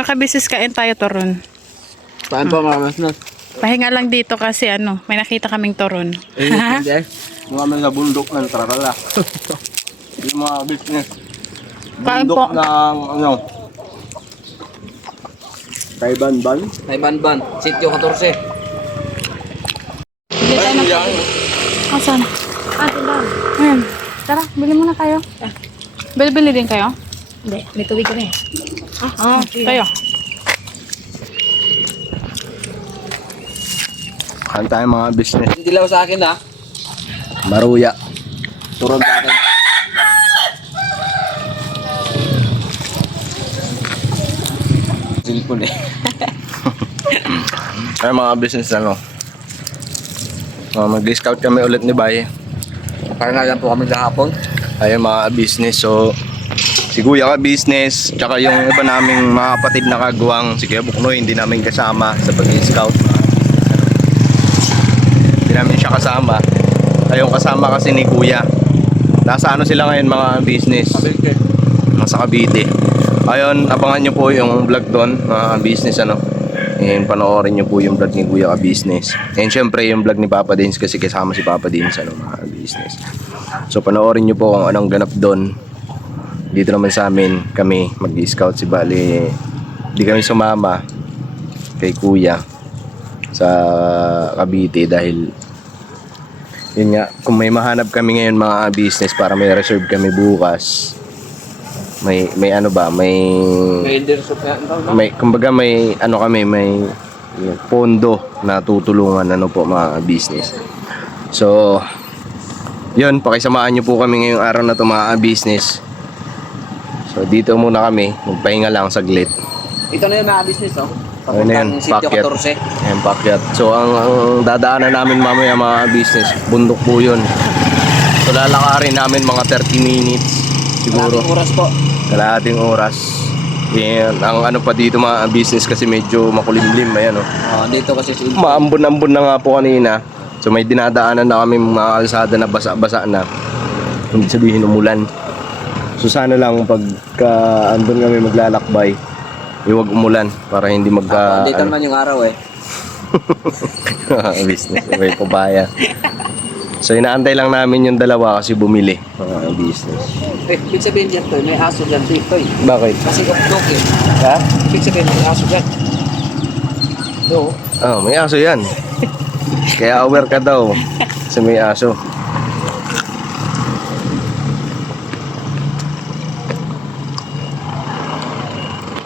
Mga kabisis, kain tayo turon. Saan pa mga business? Pahinga lang dito kasi may nakita kaming turon. Hindi eh. Mga may sa bundok ng tralala. Yung mga business. Kain Bundok po. ng ano? Taibanban? Taibanban, Sitio 14. Bili tayo ng yan. Asan? Ayan. Tara, bili muna tayo. Bili-bili din kayo? Hindi, may tubig ko na eh. Kayo. Kain tayo mga business. Dilaw sa akin ha. Maruya. Turon sa akin. Silpon eh. Ay mga business ano. Mag-scout kami ulit ni Bay. Parang nga lang po kami kahapon. Ayun mga business. So si Kuya ka business, tsaka yung iba naming mga kapatid na kagawang si Kuya Buknoy, hindi namin kasama sa pag-scout. Hindi namin siya kasama. Ayun kasama kasi ni Kuya. Nasa ano sila ngayon mga business? Cavite. Nasa Cavite. Ayun, abangan nyo po yung vlog doon mga business ano. And panoorin nyo po yung vlog ni Kuya ka business. And syempre yung vlog ni Papa Dins kasi kasama si Papa Dins ano mga business. So panoorin nyo po kung anong ganap doon. Dito naman sa amin kami mag-scout si Bali. Di kami sumama kay Kuya sa Cavite dahil yun nga, kung may mahanap kami ngayon mga business para may reserve kami bukas. May ano ba, may kumbaga may ano kami, may pondo na tutulungan ano po mga business. So yun, pakisamahan nyo po kami ngayong araw na to mga business. So dito muna kami, magpahinga lang saglit. Ito na yung mga business oh. Ano na yan, Papuntang Sitio pakyat. 14. Ayan, pakyat. So ang dadaanan namin mamaya mga business, bundok po yun. So lalakarin namin mga 30 minutes siguro. Maraming oras po. Kalahating oras. Yan, ang ano pa dito mga business kasi medyo makulimlim. Ayan, oh. Dito kasi si Maambon-ambon na nga po kanina. So may dinadaanan na kami mga kalsada na basa-basa na. Hindi sabihin umulan. So sana lang pagka andun kami maglalakbay, huwag umulan para hindi magka... dito naman yung araw eh. business, may pabaya. So inaantay lang namin yung dalawa kasi bumili mga business. Ibig sabihin dyan to, may aso dyan dito eh. Bakit? Kasi ukdok eh. Ha? Ibig sabihin may aso dyan. No. Oh, may aso yan. Kaya aware ka daw sa may aso.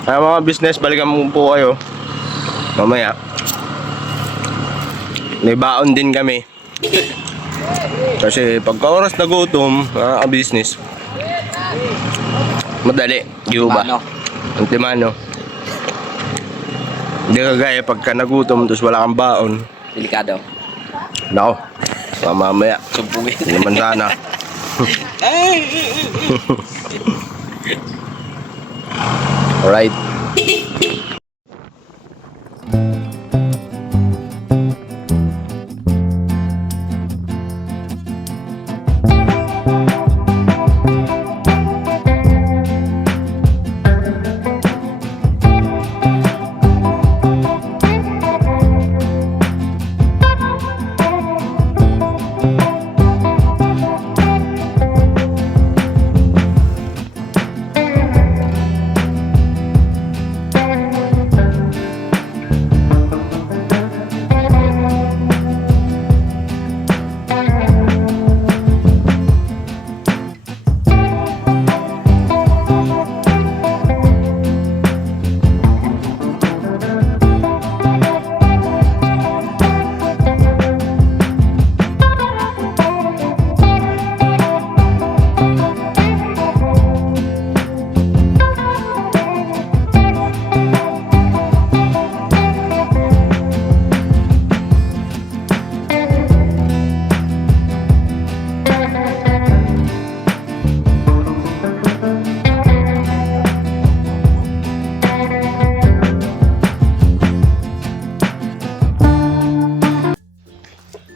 Mga business, balikan mo po kayo mamaya. May baon din kami. Kasi pagka oras na gutom, mga business, madali, di ba? Antimano. Hindi kagaya pagka nagutom tapos wala kang baon. Delikado. Nako, mamaya. Sumbungin. Hindi naman sana. Alright.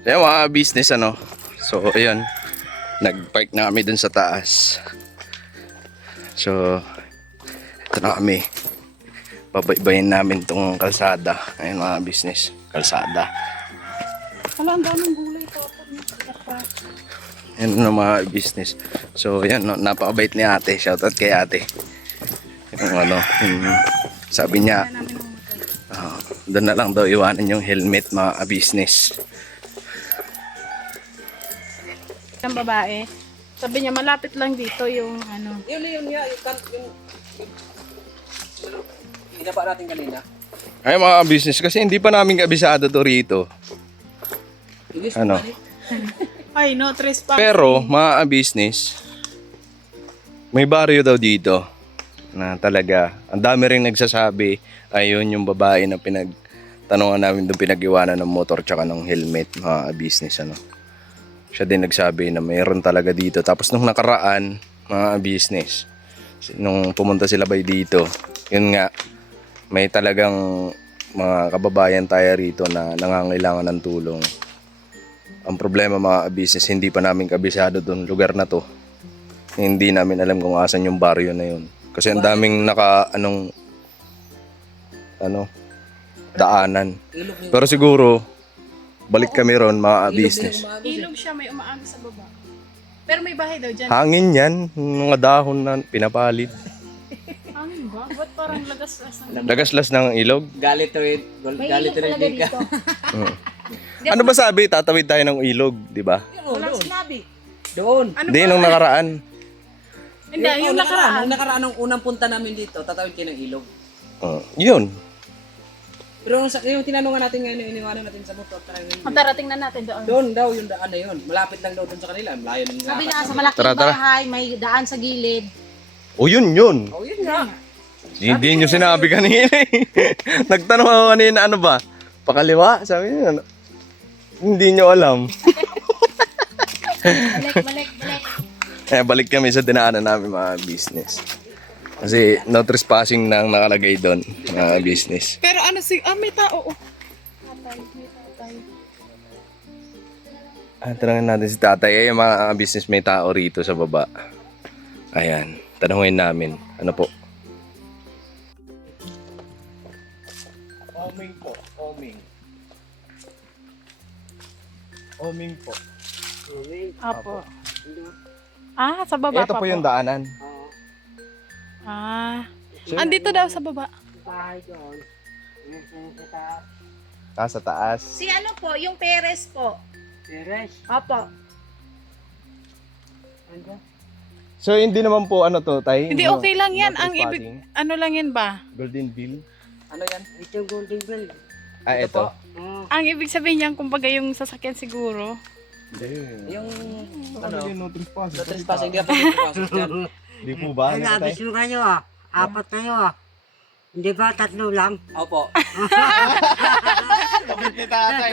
Yung mga business ano. So ayun, nag-park na kami dun sa taas. So ito na kami. Pabaybayin namin tong kalsada. Ayun mga business. Kalsada. Wala, ang daming gulay ito. Yan ang mga business. So yan, no, napakabait ni ate. Shoutout kay ate. Yung ano, sabi niya, doon na lang daw iwanan yung helmet mga business. Ang babae, sabi niya malapit lang dito yung ano. Yun nga, yung hinaba natin kanina. Ay mga business, kasi hindi pa namin kabisado to rito. Ano? Ay, no trespass. Pero mga business, may baryo daw dito na talaga, ang dami rin nagsasabi, ayun yung babae na pinagtanungan namin doon, pinag-iwanan ng motor tsaka ng helmet, mga business ano. Siya din nagsabi na mayroon talaga dito. Tapos nung nakaraan, mga business, nung pumunta sila bay dito, yun nga, may talagang mga kababayan tayo rito na nangangailangan ng tulong. Ang problema mga business, hindi pa namin kabisado doon lugar na to. Hindi namin alam kung asan yung baryo na yun. Kasi ang daming daanan. Pero siguro, balik kami ron mga business. Ilog siya, may umaano sa baba. Pero may bahay daw dyan. Hangin yan, mga dahon na pinapalid. Hangin ba? Ba't parang lagas-las ng Lagaslas ng ilog. Galit to it. Galit to it. dito. Ano ba sabi? Tatawid tayo ng ilog, di ba? Walang sinabi. Doon. Ano Hindi, ba? nung nakaraan. Hindi, yung nakaraan. Nung nakaraan, nung unang punta namin dito, tatawid kayo ng ilog. Yun. Pero yung tinanungan natin ngayon, yung iniwanan natin sa motor, Ang darating na natin doon. doon daw yung daan na yun. Malapit lang daw doon sa kanila. Malayo ng Sabi lakad. nga sa malaking Tara, tara. bahay, may daan sa gilid. O yun. Oh, yun nga. Hindi nyo sinabi kanina eh. Nagtanong ako kanina, ano ba? Pakaliwa? Sabi nyo, ano? Hindi nyo alam. Balik. Balik kami sa dinaanan namin mga business. Kasi no trespassing nang nakalagay doon, mga business. Pero ano may tao. May tatay. Tanungin natin si tatay. Ay, mga business, may tao rito sa baba. Ayan, tanungin namin. Ano po? Oming po, oming. Oming po. Apo. Sa baba Ito pa po yung daanan. Andito daw sa baba. Sa taas. Si ano po, yung Perez po. Perez. Opo. So hindi naman po ano to, tay? Hindi, okay lang yan. No Ang ibig, trespassing? ano lang yan ba? Golden Bill? Ano yan? Ito golden bell. Ito. Ang ibig sabihin niyan, kumbaga yung sasakyan siguro. Yung No trespassing. no trespassing, hindi ka pa trespassing dyan. Di po ba? Ay, nabis mo kayo Apat kayo Hindi ba? 3 lang? Opo. Kapit ni tatay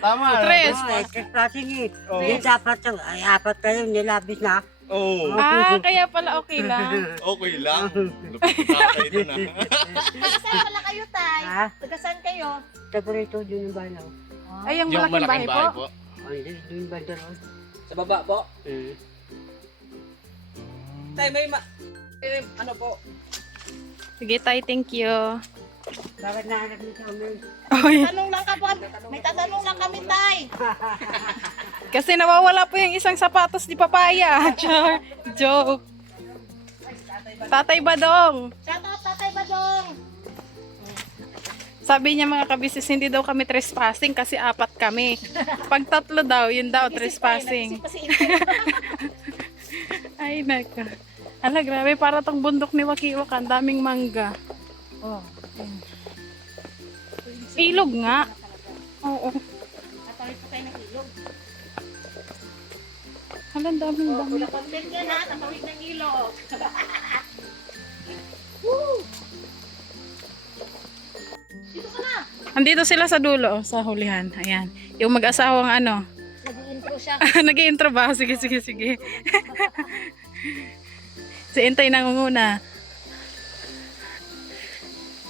Tama. Tres. Trespassing eh. Hindi dapat yung, apat kayo, nilabis na. Oo. Kaya pala okay lang. Okay lang. Lupit tatay dun Saan pala kayo, Tay? Ha? Taga saan kayo? Tabarito doon yung balaw. Ay, yung malaking bahay po. Ay, doon yung banda ron. Sa baba po. Tay, ano po? Sige, tay, thank you. Bakit nahanap niyo sa amin? Tanong lang ka po. May tatanong lang kami, Tay. Kasi nawawala po yung isang sapatos ni Papaya. Char. Joke. Tatay Badong. Shout out, Tatay Badong. Sabi niya mga kabisnes, hindi daw kami trespassing kasi 4 kami. Pag 3 daw, yun daw, trespassing. Ay, naka. Ala, grabe, para tong bundok ni Wakiwak, ang daming mangga. Oh. Ilog nga. Oo. Natawid po kayo ng ilog. Ala, ang daming dami. Content yan ha, tatawid ng ilog. Andito sila sa dulo, sa hulihan. Ayan. Yung mag-asawang ano. Nag-intro siya. Nag-i-intro ba? Sige. Si Intay nangunguna.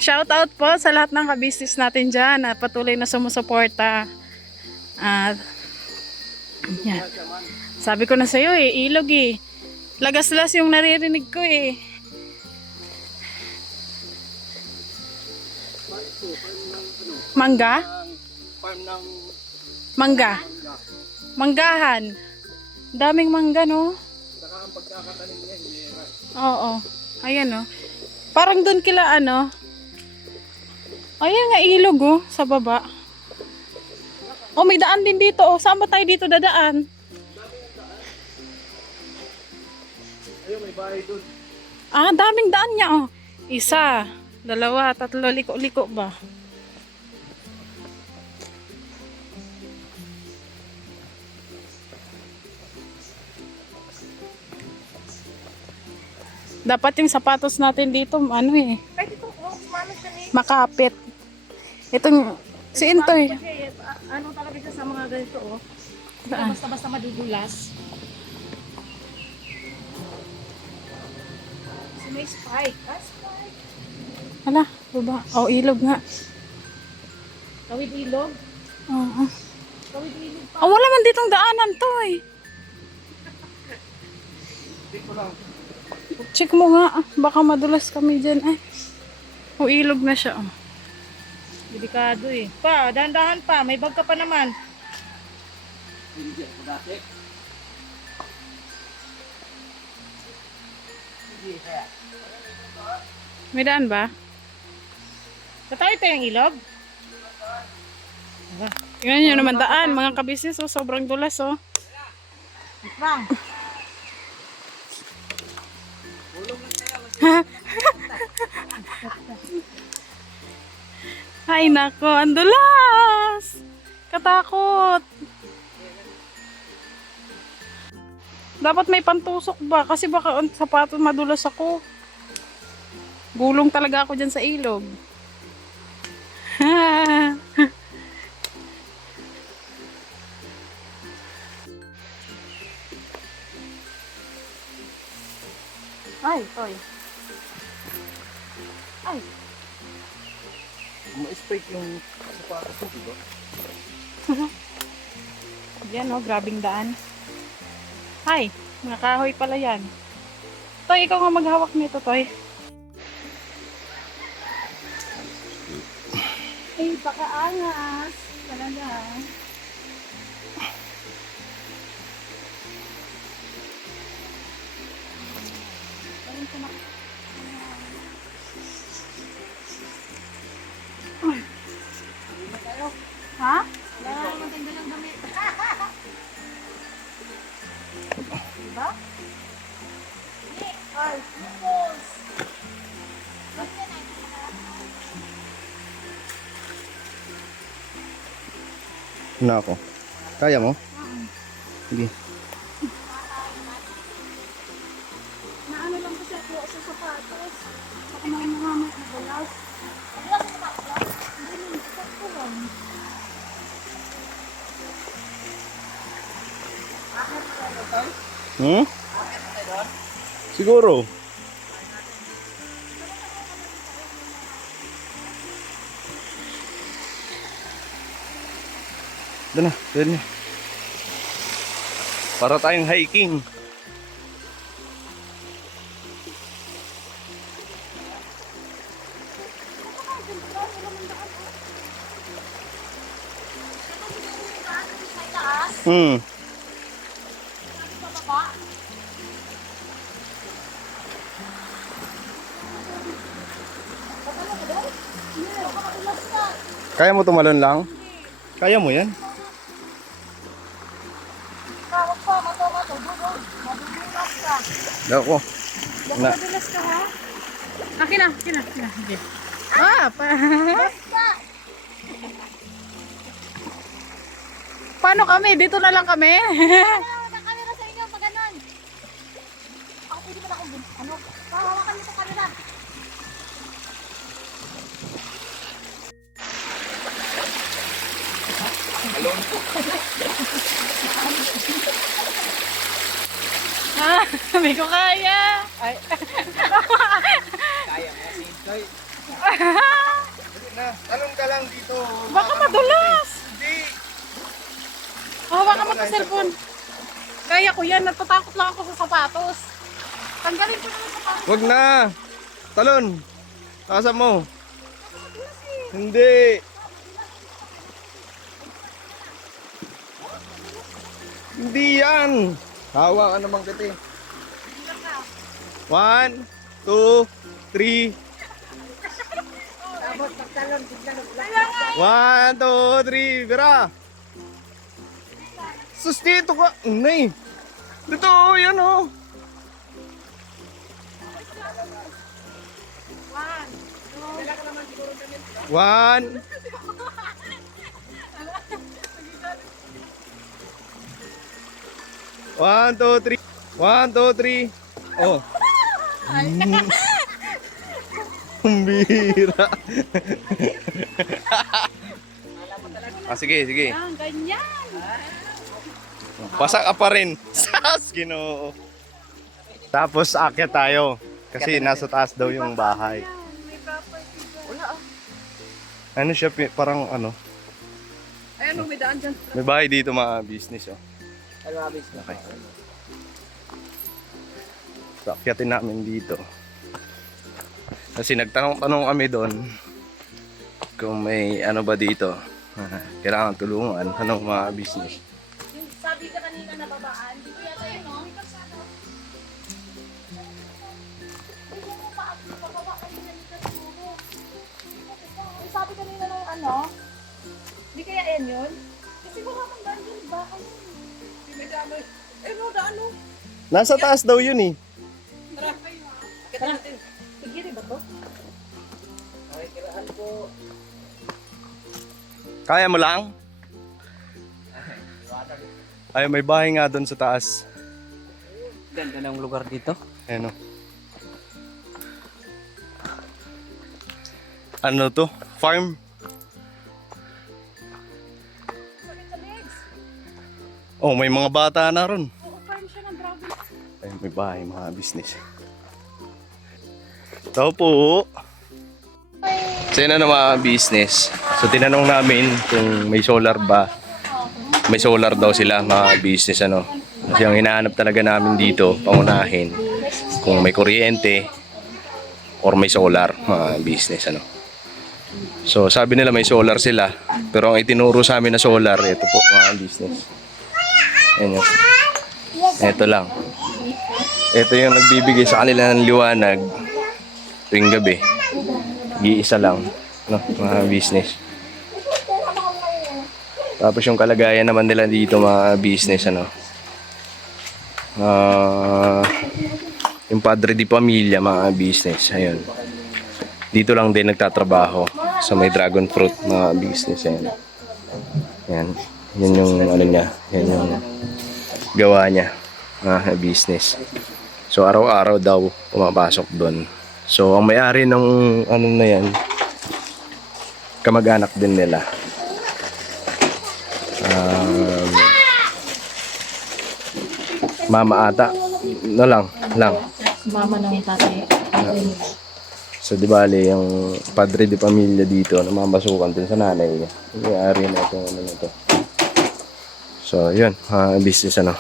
Shout out po sa lahat ng kabisnes natin dyan na patuloy na sumusuporta. At yan. Sabi ko na sa'yo ilog Lagas-las yung naririnig ko Mangga? Farm ng Mangga. Manggahan. Daming mangga, no? saka ang pagkakatanim niya, hindi yan. Oo. Ayan, no? Parang doon kila, ano? Ayan nga, ilog, oh. Sa baba. Oh, may daan din dito, oh. Saan ba tayo dito dadaan? Ayun, may bahay doon. Ah, daming daan niya, oh. Isa, dalawa, tatlo, liko-liko ba? Dapat yung sapatos natin dito, ano eh, Pwede itong umano siya ni. makapit. Itong, si Intoy. Ano talaga siya sa mga ganito, oh. Saan? Basta-basta madudulas. Si may spike. Ah, spike. Hala, baba. Oh, ilog nga. Tawid ilog. Oo. Tawid ilog pa. Oh, wala man ditong daanan to eh. Check mo nga, baka madulas kami dyan eh. O ilog na siya. Oh. Delikado eh. Pa, dahan-dahan pa. May bag ka pa naman. May daan ba? Tatawid tayong ilog. Tingnan nyo naman daan, mga kabisnes, oh, sobrang dulas oh. Bang. Ay nako, ang dulas! Katakot! Dapat may pantusok ba? Kasi baka ang sapatos madulas ako. Gulong talaga ako dyan sa ilog. Ay, toy. Ay, Ma-spike yung sapatos mo, diba? yan oh, grabing daan. Ay, mga kahoy pala yan. Toy, ikaw nga maghawak nito, Toy. Ay, baka angas. Talaga. Ha? Wala na maganda ng damit. Diba? Ay, nipples. Na ako. Kaya mo? Sige. Naano lang kasi ako sa sapatos. Baka may mga mabulas. Hindi naman, sakto lang. Hmm? Siguro. Doon na, doon na. Para tayong hiking. Hmm. Kaya mo tumalon lang? Kaya mo yan? Tawag pa, matawa to. Madudulas ka. Ako. Na. Madulas ka ha? Akin na, akin na, akin na. Okay. Ah, paano kami? Dito na lang kami. Ang camera sa inyo, pag ganon. Ako pwede mo na akong ano? Hawakan mo sa camera. Ah, hindi ko kaya. Ay. Kaya mo, Sintoy. Na, tanong ka lang dito. Baka madulas. Hindi. Hawakan mo sa cellphone. Kaya ko yan. Natatakot lang ako sa sapatos. Tanggalin ko na yung sapatos. Wag na. Talon. Taasan mo. Hindi. Hindi yan. Hawa ka naman kita eh. 1, 2, 3. 1, 2, 3. Bira. Sus, dito ka. Nay. Dito, yan oh. 1. 1, 2, 3. 1, 2, 3. Oh. Kumbira. Sige, sige. Ganyan. Pasak ka pa rin. Sas, Ginoo. Tapos aakyat tayo. Kasi nasa taas daw yung bahay. Ano siya, parang ano. Ayan, may daan dyan. May bahay dito mga business oh. Ano nga business? Okay. So, akyatin namin dito. Kasi nagtanong-tanong kami doon kung may ano ba dito. Kailangan tulungan. Anong mga business. Yung sabi ka kanina na babaan, dito yata yun, no? Hindi mo bababa kanina dito siguro. Yung sabi kanina nung ano, hindi kaya yan yun? Kasi wala kang daan yun, baka yun. May daan. Eh, no, daan no. Nasa taas daw yun eh. Sigiri ba to? Kaya mo lang? Ay, may bahay nga doon sa taas. Ganda ng lugar dito. Ano? Ano to? Farm? Sakit sa legs. Oh, may mga bata na ron. Oo, farm siya ng dragon. Ay, may bahay, mga business. Tao po. So yun na mga business. So tinanong namin kung may solar ba. May solar daw sila mga business ano. Kasi ang hinahanap talaga namin dito, pangunahin, kung may kuryente or may solar mga business ano. So sabi nila may solar sila. Pero ang itinuro sa amin na solar, ito po mga business. Ayan yun. Ito lang. Ito yung nagbibigay sa kanila ng liwanag tuwing gabi. Iisa lang, no, mga business. Tapos yung kalagayan naman nila dito mga business ano. Yung padre di pamilya mga business, ayun. Dito lang din nagtatrabaho sa may dragon fruit mga business ayun. Yan. Yan yung ano niya, yan yung gawa niya mga business. So araw-araw daw pumapasok doon. So, ang may-ari ng ano na yan, kamag-anak din nila. Mama ata. No lang. Mama ng tatay. So, di bali, yung padre di pamilya dito, namamasukan din sa nanay niya. Yung may-ari na ito, ano na ito. So, yun, business ano.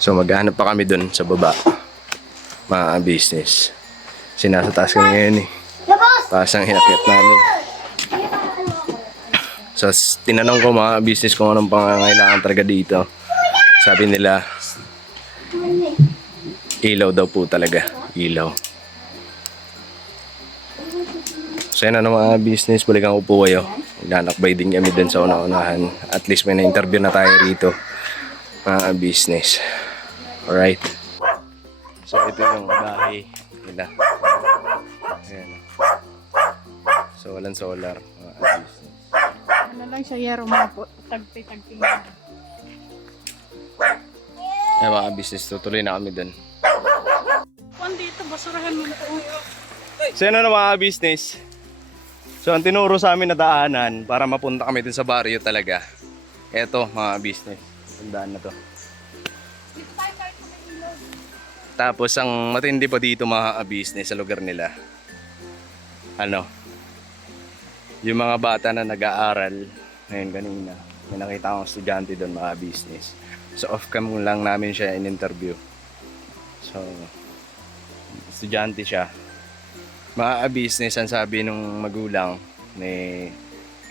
So, maghahanap pa kami dun sa baba. Mga business. Sinasa taas kami ngayon eh. Taas ang hinakit namin. So, tinanong ko mga business kung anong pangangailangan talaga dito. Sabi nila, ilaw daw po talaga. Ilaw. So, yan na mga business. Balikan ko po kayo. Naglalakbay din kami din sa una-unahan. At least may na-interview na tayo rito. Mga business. Alright. So, ito yung bahay nila. Ayan. So, walang solar. Mga business. Ano lang siya, yero mga po. Tagpi-tagpi. Ayan mga business. Tutuloy na kami dun. Kung dito, basurahan mo po. So, yan na mga business. So, ang tinuro sa amin na daanan para mapunta kami dun sa baryo talaga. Eto mga business. Tandaan na to. Tapos ang matindi pa dito mga business sa lugar nila. Ano? Yung mga bata na nag-aaral ngayon kanina. May nakita akong estudyante doon mga business. So off cam lang namin siya in-interview. So estudyante siya. Mga business ang sabi nung magulang,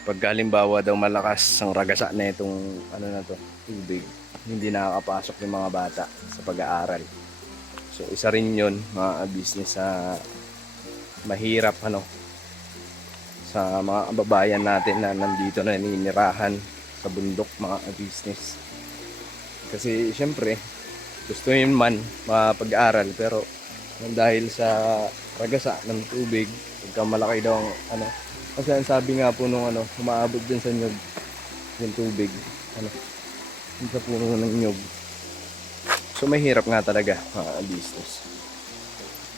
pag halimbawa daw malakas ang ragasa na itong tubig, hindi nakakapasok yung mga bata sa pag-aaral. So isa rin yun mga business sa mahirap sa mga kababayan natin na nandito na naninirahan sa bundok mga business. Kasi syempre gusto yun man mapag-aral, pero dahil sa ragasa ng tubig, pagka malaki daw ang kasi ang sabi nga po nung umaabot din sa nyug yung tubig yung sa puno ng nyug. So mahirap nga talaga mga business.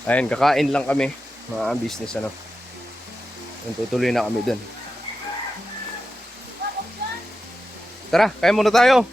Ayun, kakain lang kami mga business yung tutuloy na kami dun. Tara, kain muna tayo.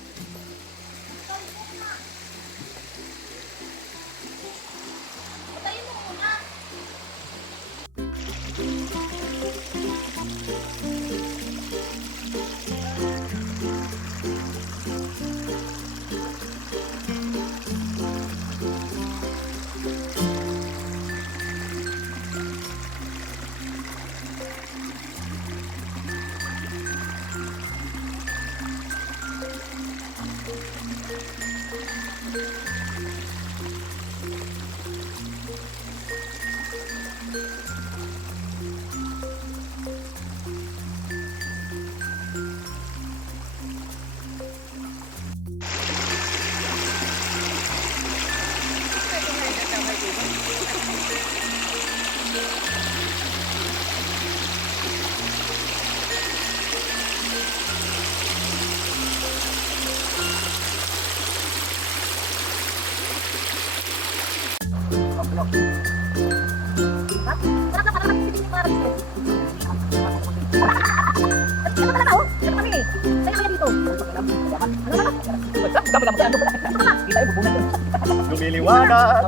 Lumiliwanag.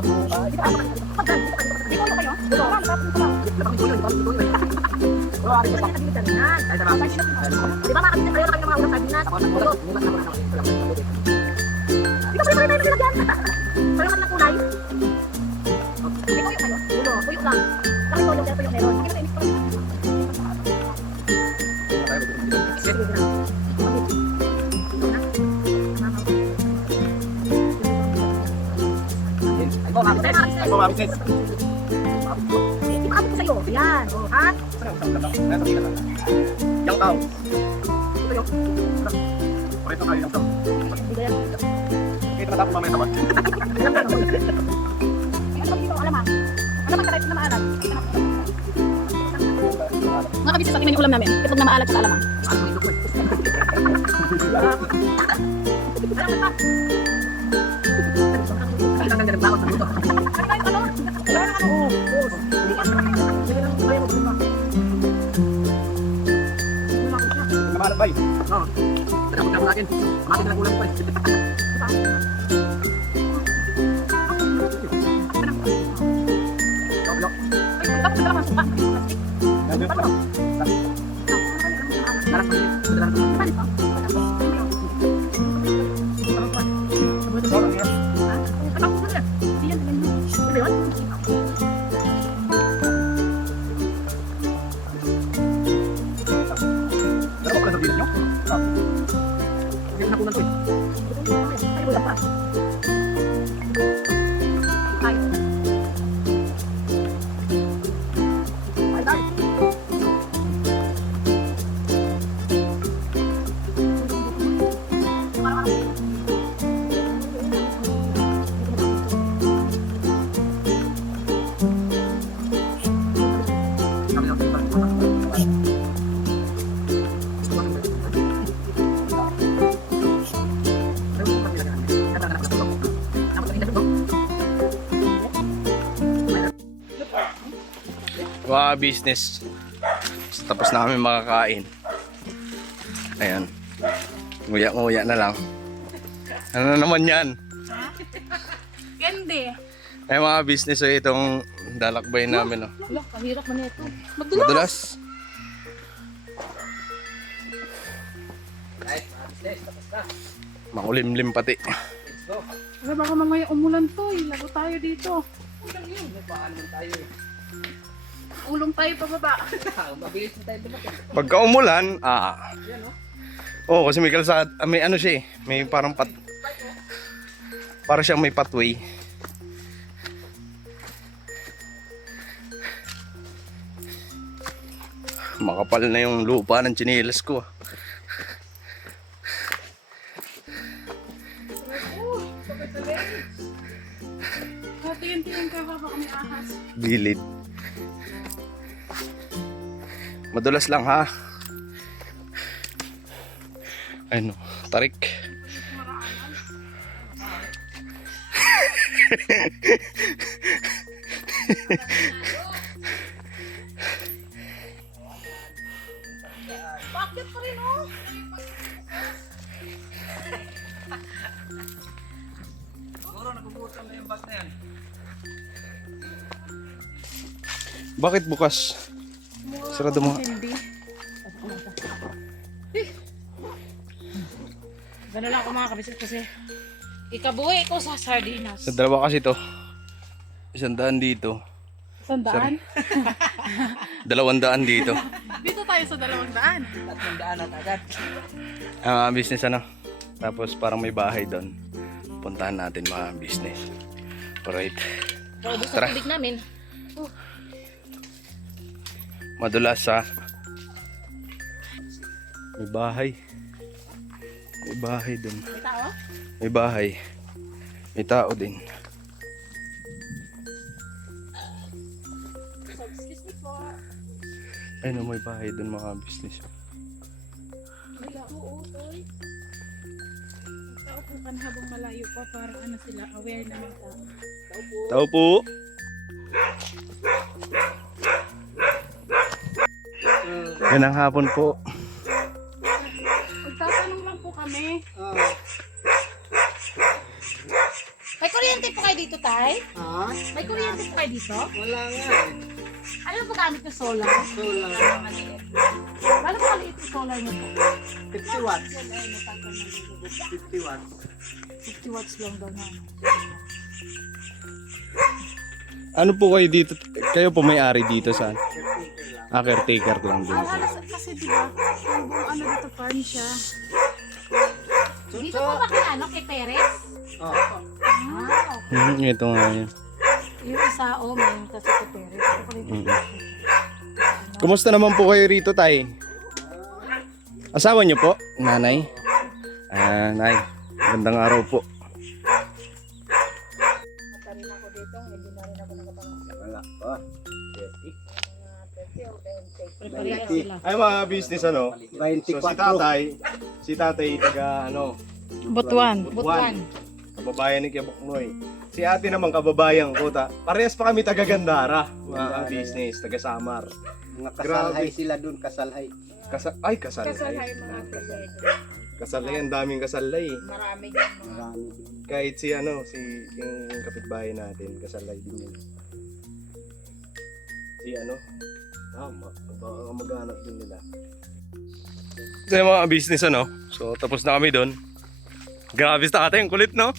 Ako, mga business. Ipakabot ko sa'yo. Yan. O, ha? Yang tao. Ito yung. Pareto kayo yung tao. Hindi yan. Kita na tapos mamaya tapat. Alam mo. Hindi ka dito, alamang. Alamang ka na maalat. Mga kabisnes, sabi na yung ulam namin. Itlog na maalat sa alamang. Namalat ba yun? Oo. Nagkapag mo natin. Matin na kulang pa eh. Mga business, tapos na kami makakain. Ayan, nguya-nguya na lang. Ano naman yan? Ganda. Ay mga business, itong dalakbay namin. Look, kahirap mo nito. Madulas. Makulimlim pati. Wala, baka mamaya umulan to. Lago tayo dito. Magulong tayo pababa. Mabilis na tayo dumating. Pagka umulan, Oo, kasi may kalsada, may ano siya eh, may parang para siyang may pathway. Makapal na yung lupa ng tsinelas ko. Tingin-tingin ka baka kami ahas. Gilid. Madulas lang ha. Ano, tarik. Bakit pa rin oh? Siguro nagugutom na yung bus na yan. Bakit bukas? Sarado mo. Hindi. Ganun lang ako mga kabisip kasi ikabuhi ko sa sardinas. Sa dalawa kasi to. 100 dito. Sandaan? 200 dito. Dito tayo sa 200. 300 at agad. Business ano. Tapos parang may bahay doon. Puntahan natin mga business. Alright. Tara. Tubig namin. Madulas ha. May bahay. May bahay doon. May tao? May bahay. May tao din. Excuse me po. Ay no, may bahay doon mga business. May tao, toy. Tao po kan habang malayo pa para ano sila aware na may tao. Tao po. Yan ang hapon po. Magtatanong lang po kami. May kuryente po kayo dito, Tay? Ha? May kuryente po kayo dito? Wala nga. Ano po gamit ng solar? Solar. Paano po maliit yung solar niyo po? 50 watts. 50 watts. 50 watts lang daw na. Ano po kayo dito? Kayo po may-ari dito saan? Caretaker lang din. Halos kasi di ba, yung buong ano dito farm siya. Dito po ba kay ano? Kay Perez? Oh. Ah, okay. Ito nga yun. Yung isa, may kasi kay Perez. Ito ko rin Kumusta naman po kayo rito, Tay? Asawa niyo po? Nanay? Nay. Magandang araw po. Matarin ako dito, hindi na rin ako nakapangasa. Wala pa. Preparehas sila. Ay mga business ano? So 24. si tatay taga ano? Butuan. Butuan. Kababayan ni Keboknoy. Si ate naman kababayan ko Parehas pa kami taga Gandara, mga business, taga Samar. Mga kasalhay sila dun, kasalhay. Kasalhay. Kasalhay mga kapatid. Kasalhay, ang daming kasalhay. Marami yan. Marami. Kahit si yung kapitbahay natin, kasalhay din yun. Si mag-anak din nila. So yung mga business so tapos na kami doon. Grabe si tatay, ang kulit no?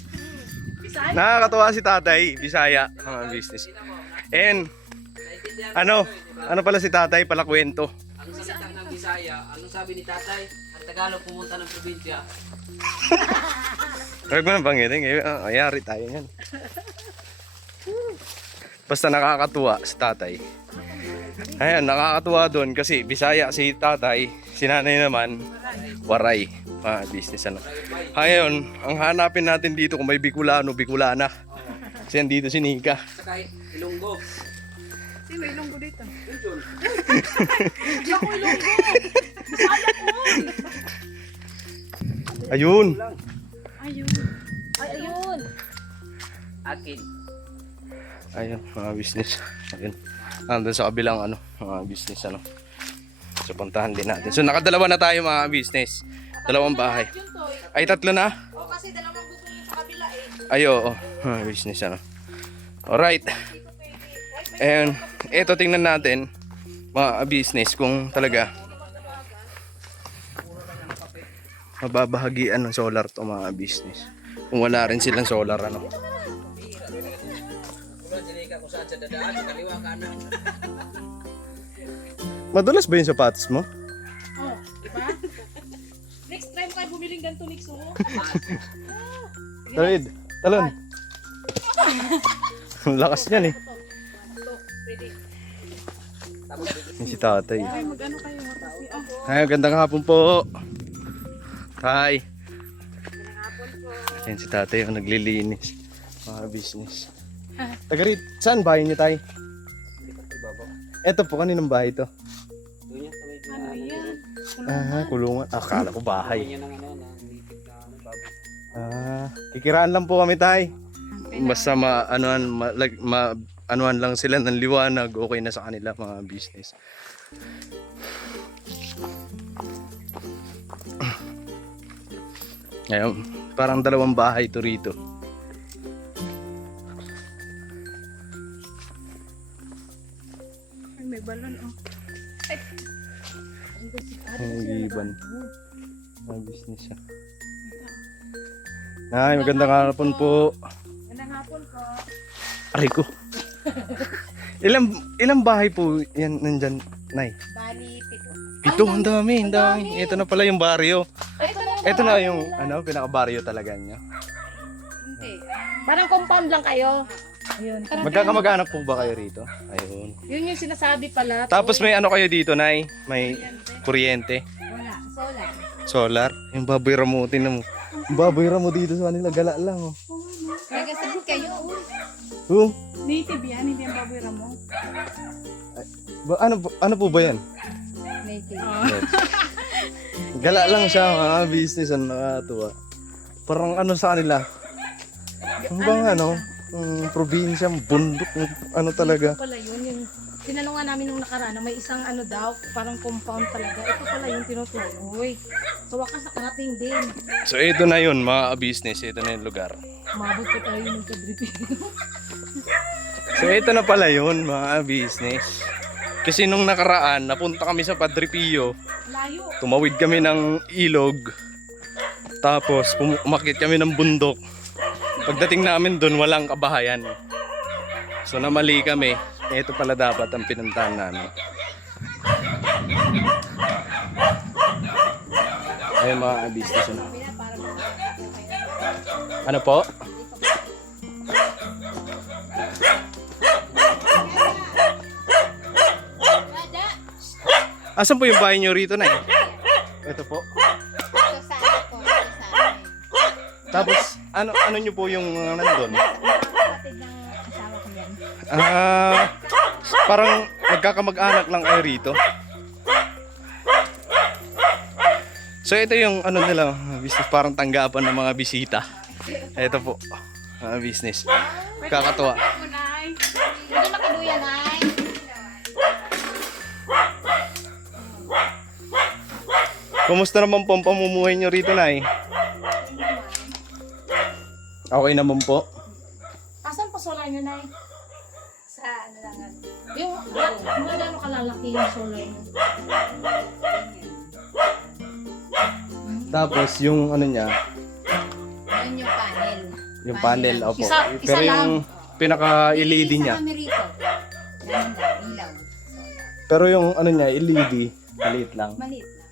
Bisaya? Nakakatawa si tatay, Bisaya, mga business. And, ano pala si tatay, pala kwento. Ang salita ng Bisaya, anong sabi ni tatay? Ang Tagalog pumunta ng probinsya. Huwag mo nang bangitin, ayari tayo yan. Basta nakakatuwa si tatay. Ayan, nakakatuwa doon kasi Bisaya si tatay, si nanay naman, Waray, mga business Ngayon, ang hanapin natin dito kung may Bicolano, Bicolana. Kasi andito si Nika. Saka Ilonggo. Sino ilonggo dito? Ayun. Ayun. Ay, ayun. Akin. Ayun, mga business. Ayun. Andun sa kabilang mga business So puntahan din natin. So nakadalawa na tayo mga business. Dalawang bahay. Yun, Toy. Ay, 3 na? O, kasi dalawang gusto niyo sa kabila eh. Ay, oo. Mga business Alright. And eto tingnan natin mga business kung talaga mababahagian ng solar to mga business. Kung wala rin silang solar Wala dili ka kung saan sa dadaan, sa kaliwa kanan. Madulas ba yung sapatos mo? Oh, diba? Next time kayo bumiling ganito, Nix, oh. Tawid. Talon. Ang lakas niyan eh. Ito, pwede. Yung si tatay. Ay, mag-ano kayo kasi. Ay, gandang hapon po. Tay. Yan si tatay yung naglilinis. Mga business. Taga rito. Saan bahay niyo, tay? Eto po, kaninong bahay to? Ano yan? Kulungan. Akala ko bahay. Kikiraan lang po kami, tay. Basta anuan lang sila ng liwanag, okay na sa kanila mga business. Ngayon, parang dalawang bahay to rito. Ay, may balon, oh. Ang giban. Mga business siya. Nay, magandang hapon po. Magandang hapon po. Aray ko. Ilang bahay po yan nandyan, Nay? Bali, 7. 7, ang dami, ang dami. Ito na pala yung baryo. Ito na. Ito na yung pinaka-baryo talaga niya. Hindi. Parang compound lang kayo. Ayun. Magkakamag-anak po ba kayo rito? Ayun. Yun yung sinasabi pala. Tapos may ano kayo dito, Nay? May kuryente, Wala. Solar. solar. Yung baboy ramutin mo. Yung baboy ramo dito sa kanila, gala lang. Oh. Taga saan kayo? Native yan, hindi yung baboy ramo. Ano po ba yan? Native. Gala lang siya, mga business, ang nakatuwa. Parang ano sa kanila? Ano bang probinsya, bundok, ano talaga? Ito pala yun. Yung tinanungan namin nung nakaraan na may isang ano daw, parang compound talaga. Ito pala yung tinutuloy. So wakas nakarating din. So ito na yun, mga business, ito na yung lugar. Umabot pa tayo ng kadripping. So ito na pala yun, mga business. Kasi nung nakaraan, napunta kami sa Padre Pio, Layo. tumawid kami ng ilog, tapos umakyat kami ng bundok. Pagdating namin doon, walang kabahayan. So namali kami. Ito pala dapat ang pinuntahan namin. Ayun mga business. Ano po? Asan po yung bahay nyo rito na Ito po. Tapos, ano nyo po yung nandun? Kapatid ng asawa ko yan. Parang magkakamag-anak lang kayo rito. So ito yung ano nila, business, parang tanggapan ng mga bisita. Ito po, mga business. Kakatuwa. Pwede makiluya, Nay. Kumusta naman po ang pamumuhay nyo rito, Nay? Okay naman po. Asan pa solar nyo, Nay? Sa ano lang yan. Yung ano kalalaki yung solar nyo? Tapos yung ano niya, Yun yung panel. yung panel, opo. Isa Pero yung pinaka-LED niya. Kami rito. Ganun lang, ilaw. Pero yung ano niya, LED, maliit lang. Maliit lang.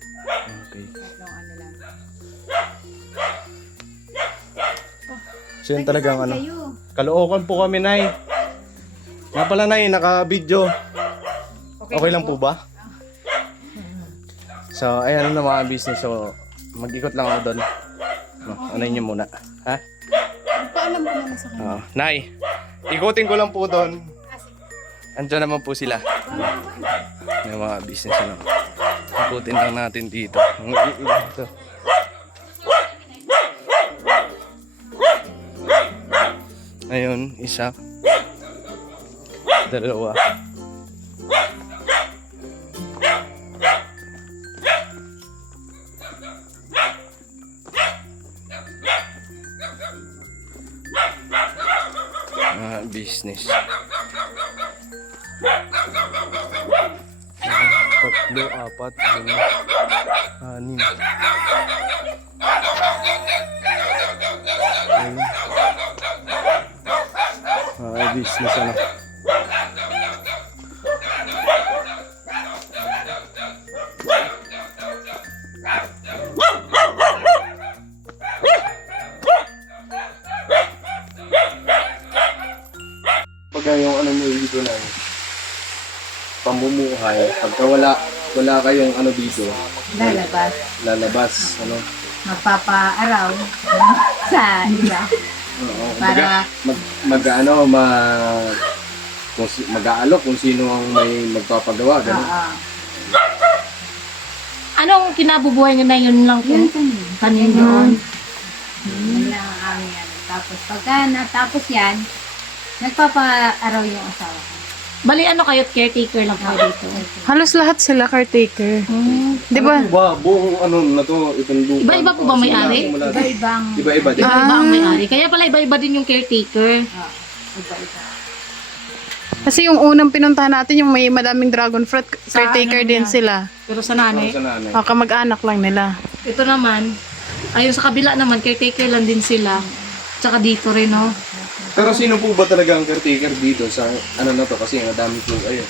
Okay. Tatlong ano lang. So yun talagang Saan ano. kayo? Kalookan po kami, Nay. Nga pala, Nay, naka-video. Okay lang po ba? So, ayan na mga business. So, mag-ikot lang ako doon. Ano niyo muna? Ha? Paalam ko naman sa kanya. Oo. Nay, ikutin ko lang po doon. Andiyan naman po sila. Yung mga business ano. Ikutin lang natin dito. Ito. Ayun, isa. Dalawa. Business. Tatlo, apat, lima, anim. Business ano. namumuhay, pagka wala kayong ano dito, Lalabas. lalabas, ano? Magpapaaraw sa iba. Oo, Para- mag-aalok kung sino ang may magpapagawa, gano'n. Oo. Anong kinabubuhay niyo na yun lang po? Yun kanin. Kanin doon. Yun lang ang aming ano. Tapos pagka natapos yan, nagpapaaraw yung asawa ko. Bali ano kayo, caretaker lang kayo dito? Halos lahat sila caretaker. Di ba? Buong ano na to, itong lupa. Iba-iba po ba may-ari? Iba-ibang Iba-iba din. Iba-iba ang may-ari. Kaya pala iba-iba din yung caretaker. iba-iba. Kasi yung unang pinuntahan natin, yung may madaming dragon fruit, caretaker din sila. Pero sa nanay, Sa nanay. O, kamag-anak lang nila. ito naman, ayun sa kabila naman, caretaker lang din sila. Tsaka dito rin, no? Pero sino po ba talaga ang caretaker dito sa ano na to? Kasi madami po, ayun.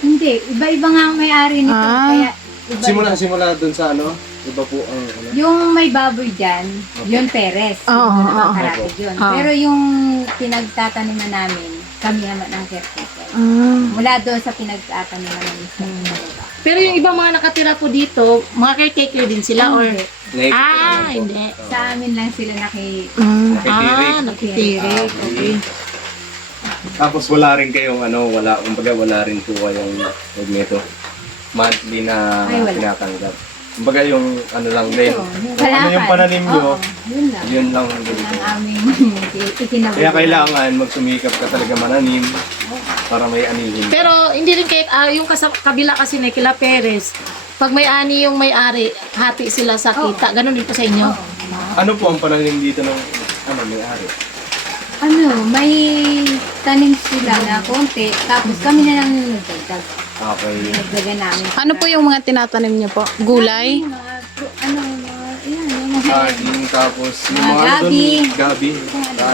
Hindi, iba-iba nga ang may-ari nito. Ah. Kaya iba. Simula dun sa ano, iba po ang ano. Yung may baboy dyan, yun Perez. Oo, Yung oo. nakakaratig yun. Oo. Pero yung pinagtataniman namin, kami naman ang caretaker. Mm. Mula doon sa pinagtataniman namin sa baba. Pero yung ibang mga nakatira po dito, mga caretaker din sila or... Hindi. hindi. Sa amin lang sila Mm. Nakitirik. Okay. Tapos wala rin kayong ano, kumbaga wala rin po kayong huwag nito, monthly na Ay, wala. tinatanggap. Kumbaga yung ano lang din. Yung Kung ano yung pananim nyo, Oo, yun lang. yun lang din. Yun ang aming itinabuhay. Kaya kailangan magsumikap ka talaga mananim para may anihin. Pero hindi rin kayo, yung kabila kasi na kila Perez, pag may ani yung may-ari, hati sila sa kita. Ganon din po sa inyo. Ano po ang pananim dito ng ano, may-ari? Ano, may tanim sila na konti, tapos kami na lang nagdagdag. Okay. Nagdagan namin. Ano po yung mga tinatanim niyo po? Gulay? Yung mga Saging, tapos yung Mga mga ano gabi. doon, gabi.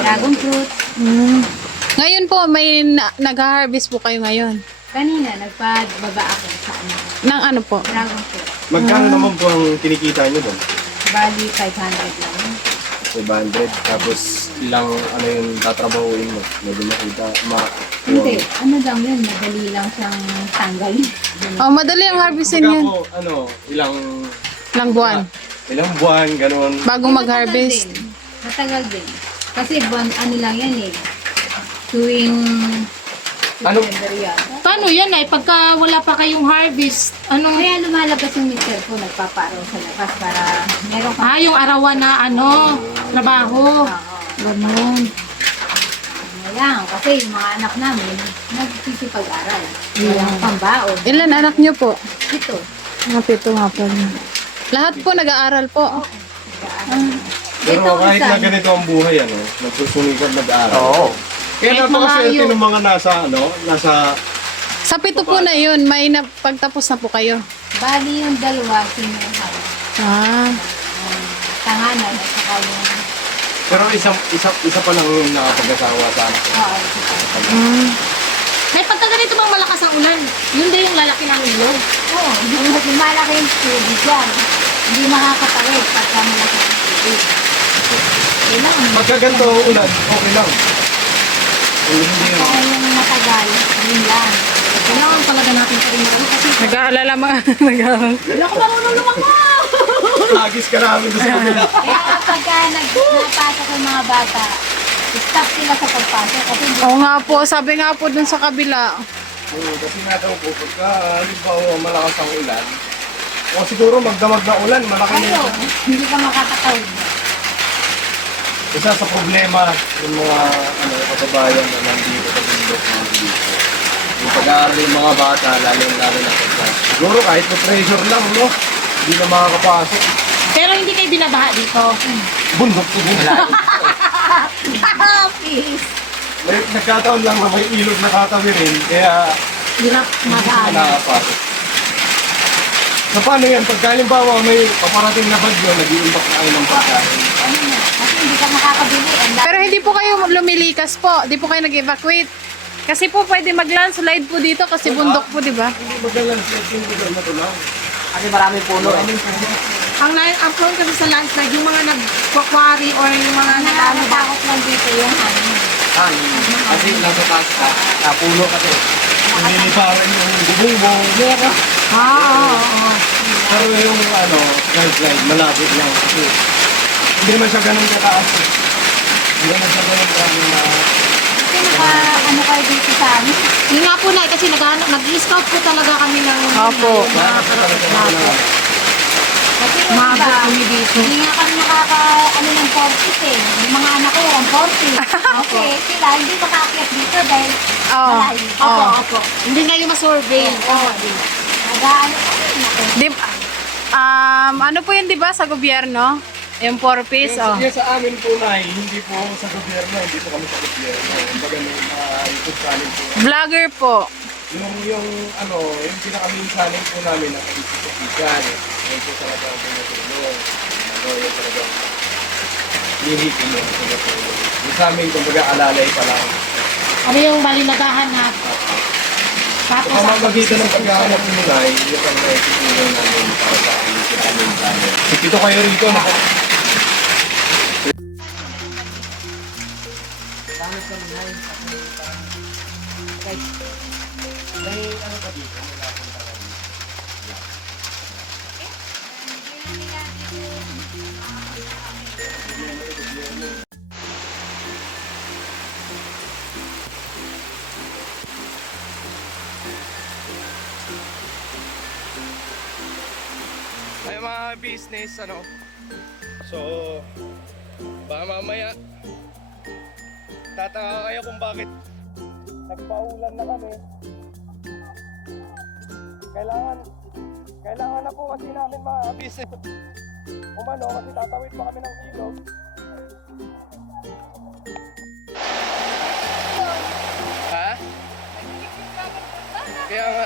dragon fruit. Mm. Ngayon po, may nag-harvest po kayo ngayon. Kanina, nagpababa ako sa ano, Ng ano po? dragon fruit. Magkano naman po ang kinikita nyo doon? Bali, 500 lang. 500. Tapos ilang ano yung tatrabahuin mo? Medyo makita, Hindi, ano lang yun, madali lang siyang tanggalin. Oh, madali ang harvestin Kumbaga yun. po, ano, ilang Ilang buwan. buwan, ganun. Bagong mag-harvest. Matagal din. Kasi buwan, ano lang yan eh. Tuwing Ano? December yan. Paano yan ay pagka wala pa kayong harvest? Anong... Kaya lumalabas yung mister ko, nagpapaaraw sa labas para meron ka. yung arawan na ano, trabaho. Oo. Ganon. Ano lang, kasi yung mga anak namin, nagsisipag-aral. Walang pambaon. Ilan anak niyo po? Ito. Mga 7 nga po. Lahat po nag-aaral po. Pero Ito, kahit isa. na ganito ang buhay, ano, nagsusumikap mag-aaral. Oo. Kaya Kahit napakaswerte malayo. ng mga nasa Sa 7 po na yun, may pagtapos na po kayo. Bali yung dalawa, senior high. Ah. Tanganan at saka yung... pero isa pa lang yung nakapag-asawa sa anak ko. Oo, isa pa. Mm. Ay, pagka ganito bang malakas ang ulan, yun din yung lalaki ng ilog. Oo, yung malaki yung tubig dyan. Hindi makakatawid pagka malaki yung tubig. Kailangan Pagka ganito ang ulan, okay lang. Kung hindi kaya naman. yung matagal, yun lang. Kailangan talaga natin pa rin kasi Nag-aalala mga wala ko marunong lumangaw. Lagis ka namin sa kabila. Kaya pagka napasok yung mga bata, stop sila sa pagpasok kasi hindi Oo nga po, sabi nga po dun sa kabila. Oo, kasi nga daw po, pagka halimbawa malakas ang ulan, o siguro magdamag na ulan, malaki na kayo, yun. hindi ka makakatawid. Isa sa problema ng mga kababayan na nandito sa bundok na dito. Yung pag-aaral yung mga bata, lalo na pagka. Siguro kahit na pressure lang, no? Hindi na makakapasok. Pero hindi kayo binabaha dito. Bundok po din. Please. May nagkataon lang na may ilog na katabi rin, kaya Hirap hindi ka magaan. nakakapasok. So paano yan? Pagka halimbawa may paparating na bagyo, nag-iimbak na kayo ng pagkain. Ano na, kasi hindi ka makakabili. Ang Pero hindi po kayo lumilikas po. Hindi po kayo nag-evacuate. Kasi po pwede mag-landslide po dito kasi bundok po, di ba? Hindi magalang yung lugar na to lang. Ang prone kasi sa landslide, yung mga nag-quarry or yung mga nakakatakot lang dito yung ano. Kasi nasa taas ka, puno kasi. Nililiparan yung bubong mo. Pero, oo. Pero yung slide, malapit lang. Kasi hindi naman siya ganun kataas. Hindi naman siya ganun na... Kasi ano kayo dito sa amin? Yun nga po na, kasi nag-scout po talaga kami ng Opo. Kasi Umabot diba, kami dito. hindi nga kami ano ng 40s eh. Yung mga anak ko, ang 40. Kasi sila hindi makaakyat dito dahil Oo. malayo. Opo, opo. Hindi nga yung ma-survey. Nag-ano kami, naku. Ano po yun, di ba, sa gobyerno? Yung 4-piece, oh. Yung sa amin po na, hindi po sa gobyerno, hindi po kami sa gobyerno. Kumbaga yung YouTube channel po. Vlogger po. Yung pinakaminsanin po namin na official. Yung po talaga ang tumutulong. Yung talaga hihipin yung tumutulong. Yung sa amin, kumbaga alalay pa lang. Ano yung balinagahan na? Tapos, Sa pamamagitan ng pagkahanap ng Munay, yung ang naitutulong namin para sa amin channel. Dito kayo rito, naka... Ay mga business, So, baka mamaya tataka kayo kung bakit nagpaulan na kami. Kailangan na po kasi namin mga business kasi tatawid pa kami ng ilog. Ha? Kaya nga,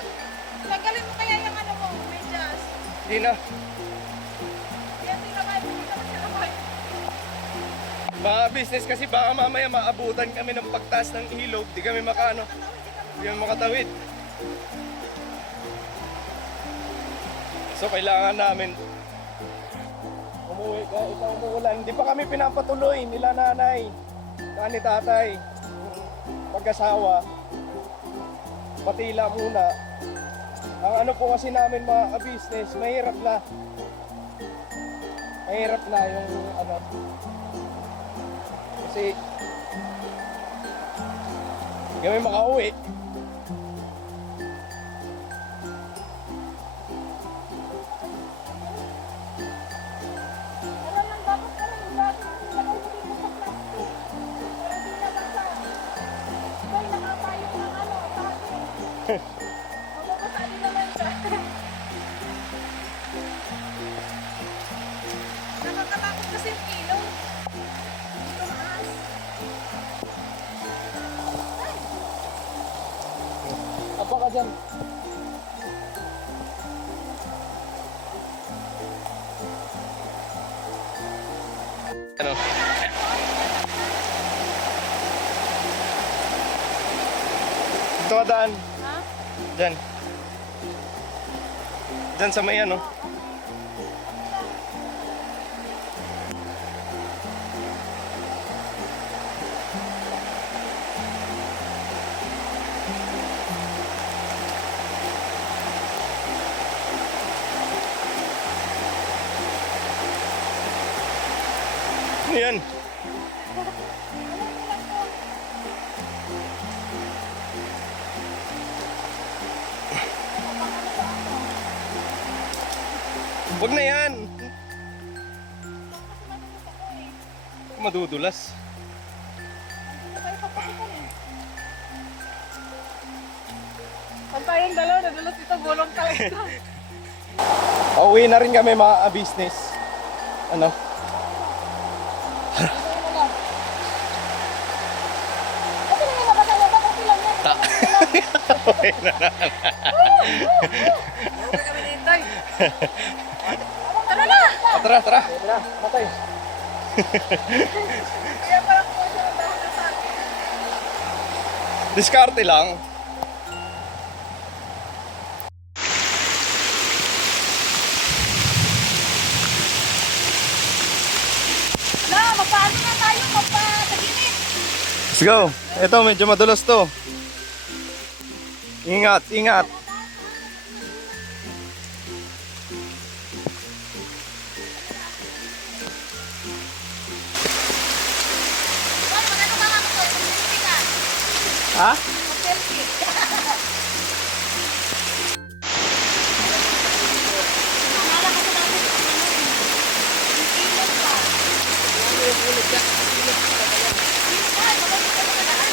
Tagalin mo kaya yung ano mo, medyas. di na. Yan, di naman, hindi naman siya naman. Mga business kasi baka mamaya maabutan kami ng pagtaas ng ilog, di kami makano, di kami makatawid. So kailangan namin umuwi kahit itong umuulan. Hindi pa kami pinapatuloy nila nanay, ni tatay, mag-asawa. Patila muna. Ang ano po kasi namin mga business, mahirap na. Mahirap na yung ano. Kasi hindi kami makauwi. Nakakatakot kasi yung ilong. Tumaas. Apa ka dyan? Ano? Dito ka daan. Ha? Dyan. Dyan sa may ano. Ano yan? Huwag na yan. Madudulas. Pag tayong dalawa, nadulas ito, bulong talaga. Pauwi na rin kami mga business. Ano? Pauwi na lang. Tara na! Tara, tara. Matay. Kaya parang po siya ang dahil sa akin. Diskarte lang. Wala, magpaano na tayo, magpataginit. Let's go. Ito, medyo madulas to. Ingat, ingat. Boy, magano ka lang ito? Selfie ka. Ha? Selfie. Akala ko sa natin. Ilog pa. Ay, maganda ka na daan.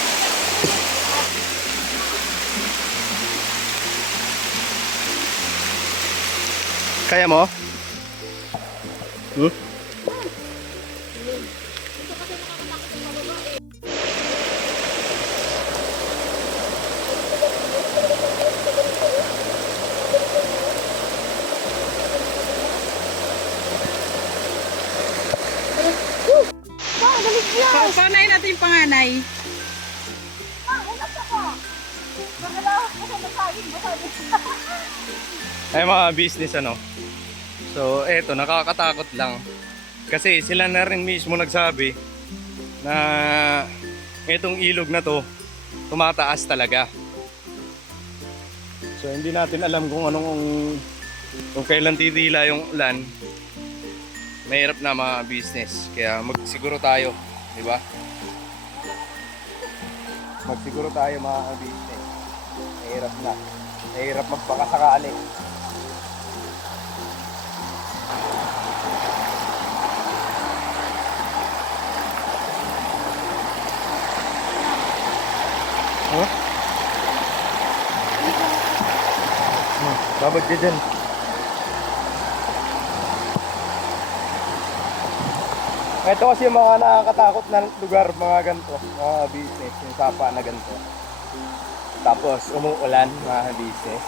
Kaya mo? Hmm? So, paunahin natin yung panganay. Ay mga business ano. So eto, nakakatakot lang. Kasi sila na rin mismo nagsabi na etong ilog na to tumataas talaga. So hindi natin alam kung kung kailan titila yung ulan. Mahirap na mga business. Kaya magsiguro tayo, di ba? Magsiguro tayo mga business. Mahirap na. Mahirap magpakasakali. Huh? Babag ka dyan. Ito kasi yung mga nakakatakot na lugar, mga ganito, mga business, yung sapa na ganito. Tapos umuulan, mga business.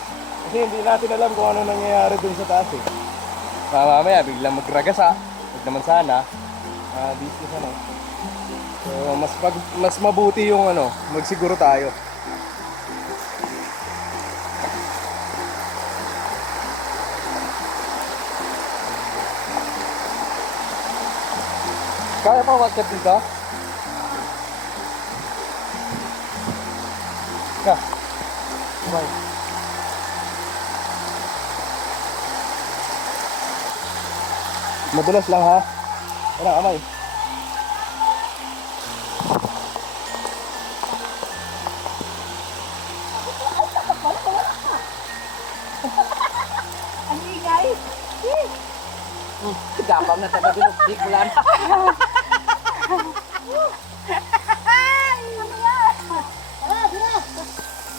Kasi hindi natin alam kung ano nangyayari dun sa taas eh. Mamaya biglang magragasa, huwag naman sana, mga business ano. So mas mabuti yung magsiguro tayo. Kaya pa wakit dito? Ka. Bye. Madulas lang ha. Wala kamay. Ang ingay. Gapang na taga binukdik mo lang.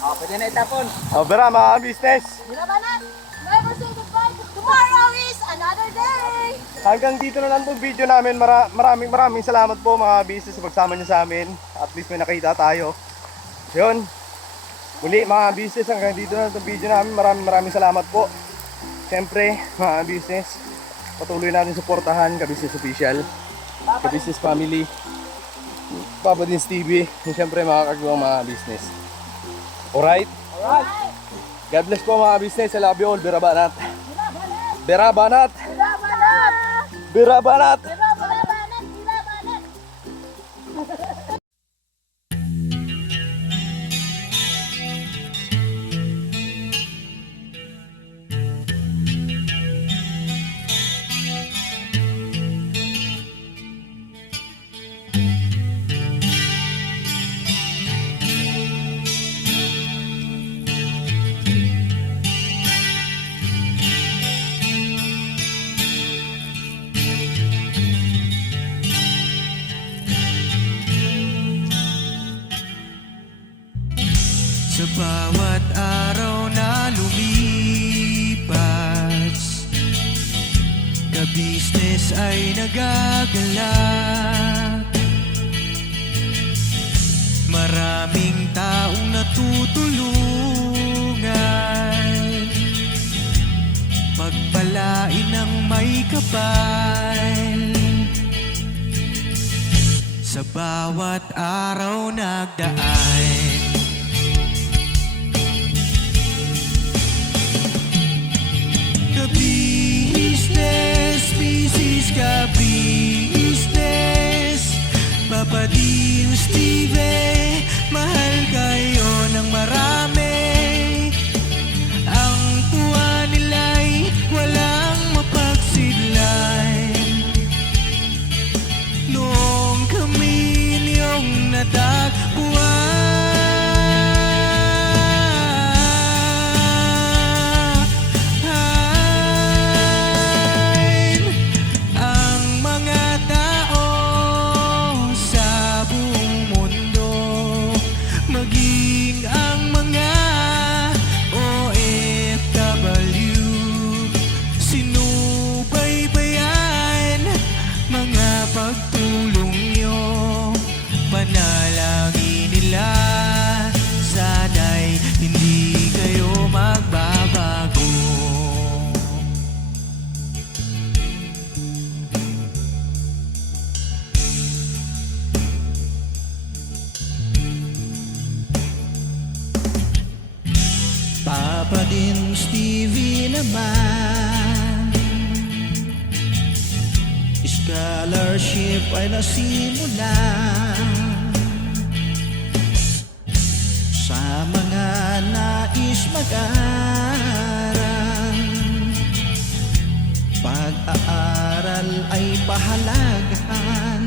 Oh, pwede na itapon. O bera mga business. Binabanat. Never say goodbye. Tomorrow is another day. Hanggang dito na lang itong video namin. Maraming salamat po mga business sa pagsama nyo sa amin. At least may nakita tayo. Yun. Muli mga business, hanggang dito na itong video namin. Maraming salamat po. Siyempre mga business, patuloy natin suportahan Ka-Business Official, Ka-Business Family, Papa Dins TV, and siyempre mga kagawang mga business. Alright? Alright. God bless po mga business. I love you all. Birabanat. Birabanat. Binabanat. Birabanat. Binabanat. Binabanat. Sa bawat araw na lumipas, ka-business ay nagagalak. Maraming taong natutulungan, pagpalain ng may kapal. Sa bawat araw nagdaan, ka-business, business ka-business, Papa Dins TV, mahal kayo ng marami. naman. Scholarship ay nasimulan sa mga nais mag-aral. Pag-aaral ay pahalagahan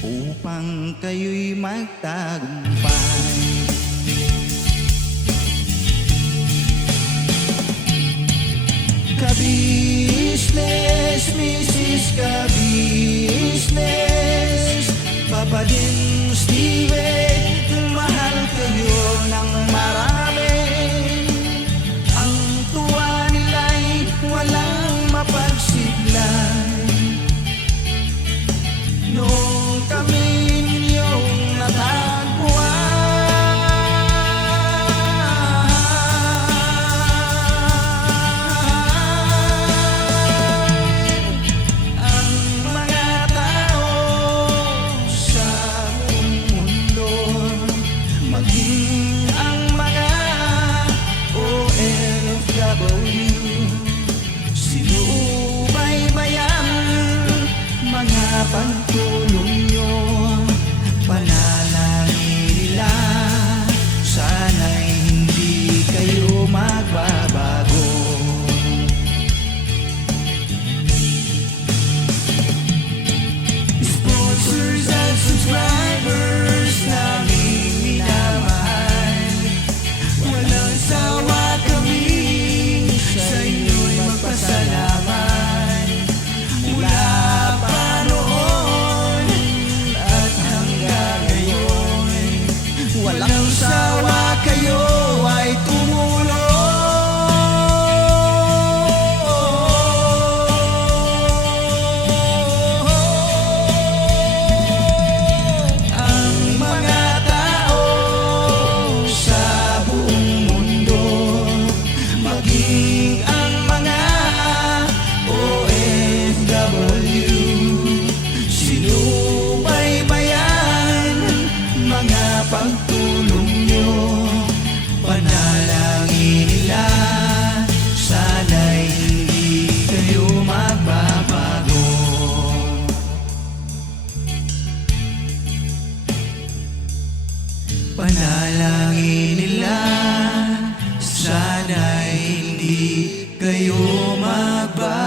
upang kayo'y magtagumpay. Ka-business, Mrs. Ka-business, Papa din Steven, mahal kayo ng marami. Ang tuwa nila'y walang mapagsiglay. Nung kami ninyong natagpuan, ang mga tao sa buong mundo, maging ang mga OFW, sinubaybayan mga pagtulong nyo. Panalangin nila, sana'y hindi kayo magbabago. Sponsors at subscribers naming minamahal, walang sawa kami sa inyo'y magpasalamat. Mula pa noon at hanggang ngayon, walang sawa kayo ay tumulong. Ang mga tao sa buong mundo, maging ang mga OFW, sinubaybayan mga pagtulong nyo. Panalangin nila, sana'y hindi kayo magbabago. Panalangin nila, sana'y hindi kayo magbabago.